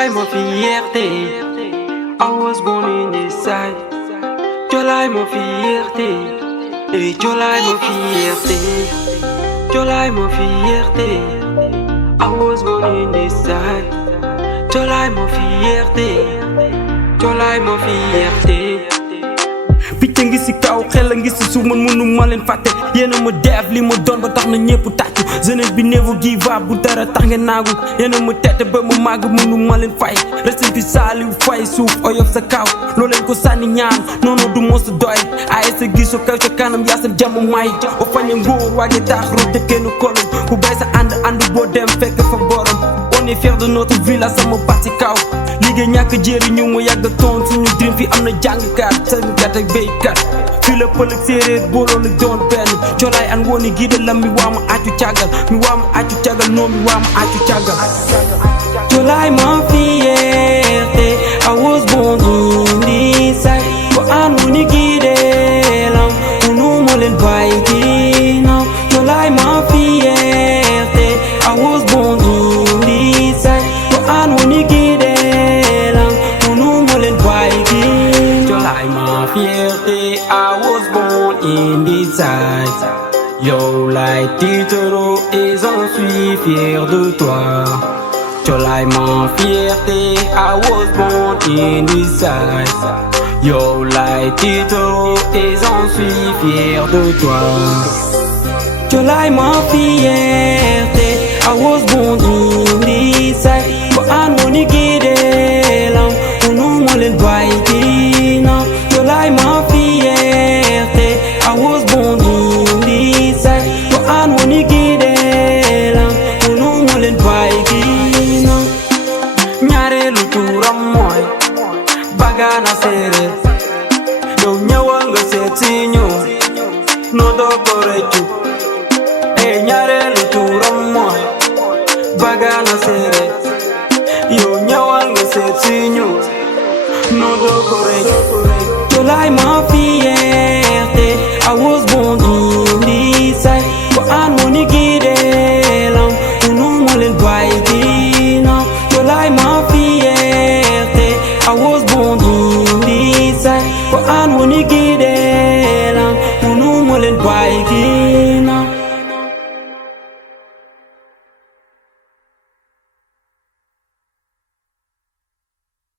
July ma fierté, I was born in this side. July ma fierté, et July ma fierté. July ma fierté, I was born in this side. July ma fierté, July ma fierté. picc ngi si kaw xel a ngi si suuf man mënu ma leen fàtte yéen a ma def li ma doon ba tax na ñëpp tàccu jeunesse bi never give up bu dara tax ngeen naagu yéen a ma tette ba ma màgg mënu ma leen fay restin fi Saliou Faye suuf oyof sa kaw loo leen ko sànni ñaan noonu du mos a doy ay sa giso kaw ca kanam yaa sa jàmm may o fañe nguur waaje taax root te kenn kolum ku bay sa ànd boo dem fekk fa borom on est fier de notre ville sama parti kaw liggéey ñàkk jéeri ñu mu yàgg toon suñu dream fi am na jàngkat sëñkat ak béykat fii la pël ak séeréer booloon ak doon benn colaay an wooni gii de lam mi waama accu càggal noo mi waama accu càggal colaay ma fierté I was born in this side ko an wooni gii de lam unu mo leen bàyyi ginnaaw colaay ma fierté I was born in this side ko an wooni gii de lam unu mo leen bàyyi ginnaaw colaay ma fierté I was born in this side. Yo, like Titoro et j'en suis fier de toi. Cholai ma fierté, I was born in this side. Yo, like Titoro et j'en suis fier de toi. Cholai ma fierté, I was born in this side. Ko an woni gide lam, unu mo len bàyyi ginnaaw. Cholai ma fierté, I was born in this side. Ko an woni gide lam, unu mo len bàyyi ginnaaw. Ñaareelu turam mooy Bagana séeréer. Yow ñëwal nga seet si ñu, noo doo ko rëccu. Ñaareelu turam mooy Bagana séeréer. Yow ñëwal nga seet si ñu, noo doo ko rëccu. Cholai ma fierté, I was born in this side. Ko an woni gide lam, unu mo leen bàyyi ginnaaw. Cholai ma fierté, I was born in this side. Ko an woni gide lam, unu mo leen bàyyi